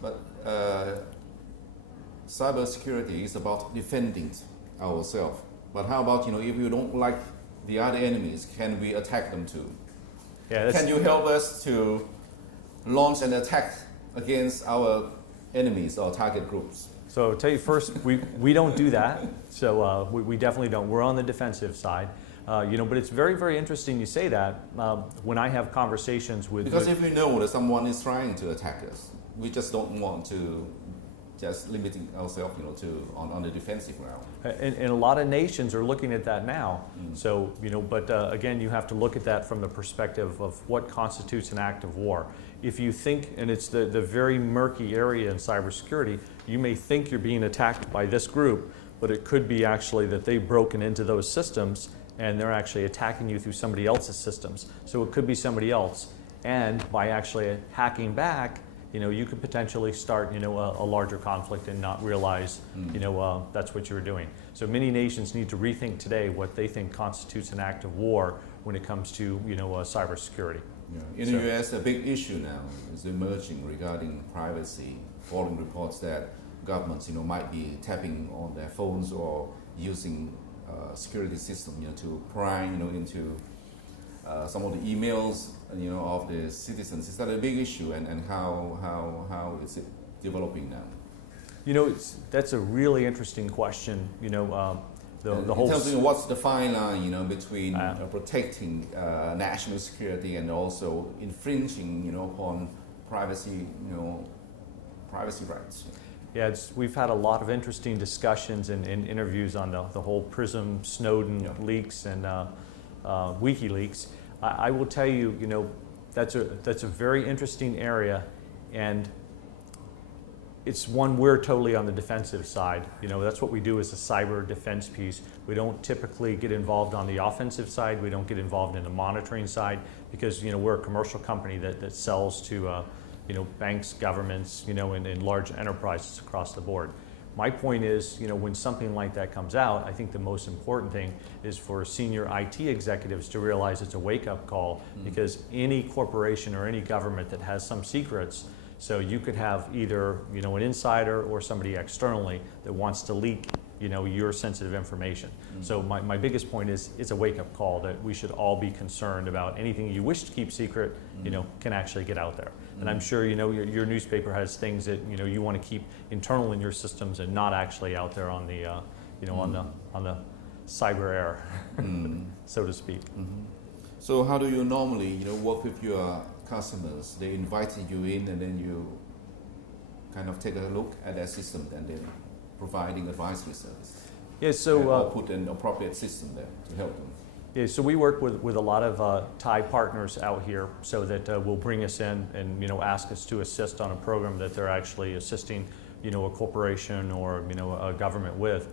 But cybersecurity is about defending ourselves. But how about, if you don't like the other enemies, can we attack them too? Yeah, can you help us to launch an attack against our enemies or target groups? So I'll tell you first, we don't do that. So we definitely don't. We're on the defensive side. But it's very, very interesting you say that. When I have conversations with... Because if we know that someone is trying to attack us, we just don't want to just limiting ourselves, on the defensive ground. And a lot of nations are looking at that now. So, but again, you have to look at that from the perspective of what constitutes an act of war. If you think, and it's the very murky area in cybersecurity, you may think you're being attacked by this group, but it could be actually that they've broken into those systems and they're actually attacking you through somebody else's systems. So it could be somebody else. And by actually hacking back, you could potentially start, a larger conflict and not realize, that's what you're doing. So many nations need to rethink today what they think constitutes an act of war when it comes to, cybersecurity. Yeah. In the US, a big issue now is emerging regarding privacy, following reports that governments, might be tapping on their phones or using security system, to pry, into some of the emails, of the citizens. Is that a big issue, and how is it developing now? That's a really interesting question. The whole. In terms of what's the fine line, between protecting national security and also infringing, upon privacy, privacy rights. Yeah, we've had a lot of interesting discussions and interviews on the whole PRISM, Snowden leaks and WikiLeaks. I will tell you, that's a very interesting area, and it's one we're totally on the defensive side. That's what we do as a cyber defense piece. We don't typically get involved on the offensive side. We don't get involved in the monitoring side because we're a commercial company that sells to banks, governments, and large enterprises across the board. My point is, when something like that comes out, I think the most important thing is for senior IT executives to realize it's a wake-up call, because any corporation or any government that has some secrets, so you could have either an insider or somebody externally that wants to leak your sensitive information. So my biggest point is it's a wake-up call that we should all be concerned about anything you wish to keep secret, can actually get out there. And I'm sure your newspaper has things that you want to keep internal in your systems and not actually out there on the on the cyber air, so to speak. So how do you normally work with your customers? They invited you in, and then you kind of take a look at their system and then providing advisory service. Yeah, so or put an appropriate system there to help them. Yeah, so we work with a lot of Thai partners out here, so that will bring us in and ask us to assist on a program that they're actually assisting a corporation or a government with.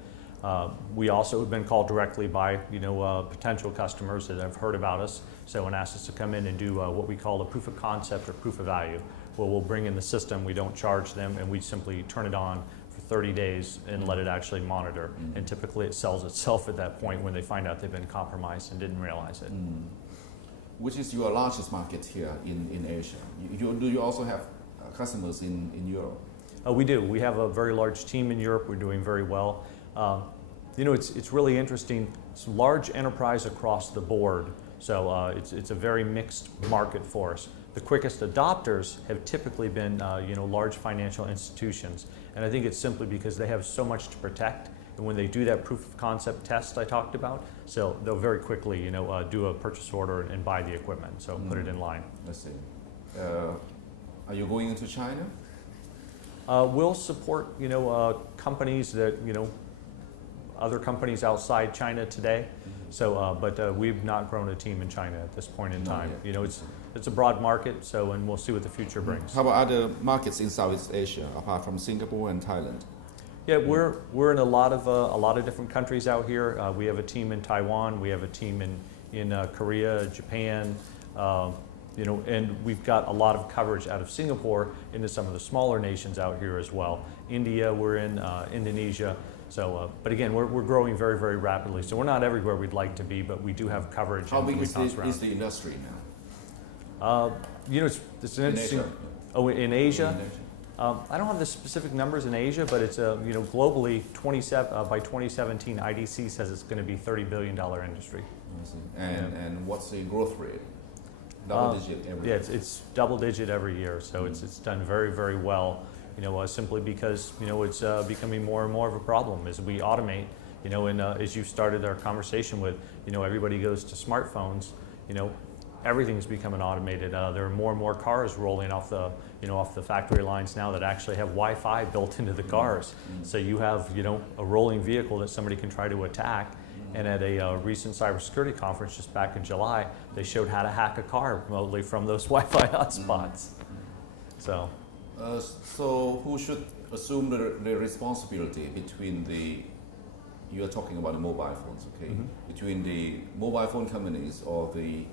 We also have been called directly by potential customers that have heard about us, so and asked us to come in and do what we call a proof of concept or proof of value. Well, we'll bring in the system, we don't charge them, and we simply turn it on for 30 days and let it actually monitor. And typically it sells itself at that point when they find out they've been compromised and didn't realize it. Which is your largest market here in Asia? Do you also have customers in Europe? We do. We have a very large team in Europe. We're doing very well. It's really interesting. It's large enterprise across the board, so it's a very mixed market for us. The quickest adopters have typically been large financial institutions, and I think it's simply because they have so much to protect, and when they do that proof of concept test I talked about, so they'll very quickly do a purchase order and buy the equipment, so put it in line. Let's see. Are you going into China? We'll support companies that other companies outside China today. So, but we've not grown a team in China at this point in time. It's a broad market, so, and we'll see what the future brings. How about other markets in Southeast Asia, apart from Singapore and Thailand? Yeah, we're in a lot of different countries out here. We have a team in Taiwan. We have a team in Korea, Japan. And we've got a lot of coverage out of Singapore into some of the smaller nations out here as well. India, we're in Indonesia. So, but again, we're growing very, very rapidly. So we're not everywhere we'd like to be, but we do have coverage. How big is the industry now? It's an interesting. Asia. Oh, in Asia? I don't have the specific numbers in Asia, but it's globally by 2017, IDC says it's going to be $30 billion industry. I see. And what's the growth rate? Double digit every year? Yeah, it's double digit every year, so it's done very, very well. Simply because it's becoming more and more of a problem as we automate. And as you started our conversation with, everybody goes to smartphones. Everything's becoming automated. There are more and more cars rolling off the factory lines now that actually have Wi-Fi built into the cars. So you have a rolling vehicle that somebody can try to attack. And at a recent cybersecurity conference just back in July, they showed how to hack a car remotely from those Wi-Fi hotspots. So who should assume the responsibility between you are talking about the mobile phones, okay? Between the mobile phone companies or the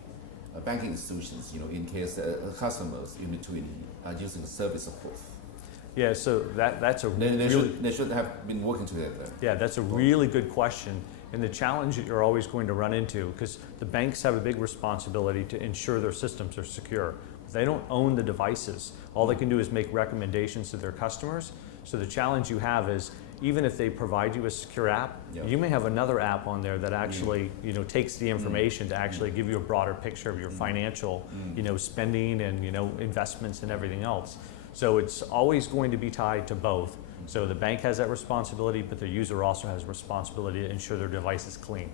banking institutions, in case customers in between are using the service of both? Yeah, so that's a they should have been working together. Yeah, that's a really good question. And the challenge that you're always going to run into, because the banks have a big responsibility to ensure their systems are secure. They don't own the devices. All they can do is make recommendations to their customers. So the challenge you have is, even if they provide you a secure app, you may have another app on there that actually takes the information to actually give you a broader picture of your financial spending and investments and everything else. So it's always going to be tied to both. So the bank has that responsibility, but the user also has responsibility to ensure their device is clean.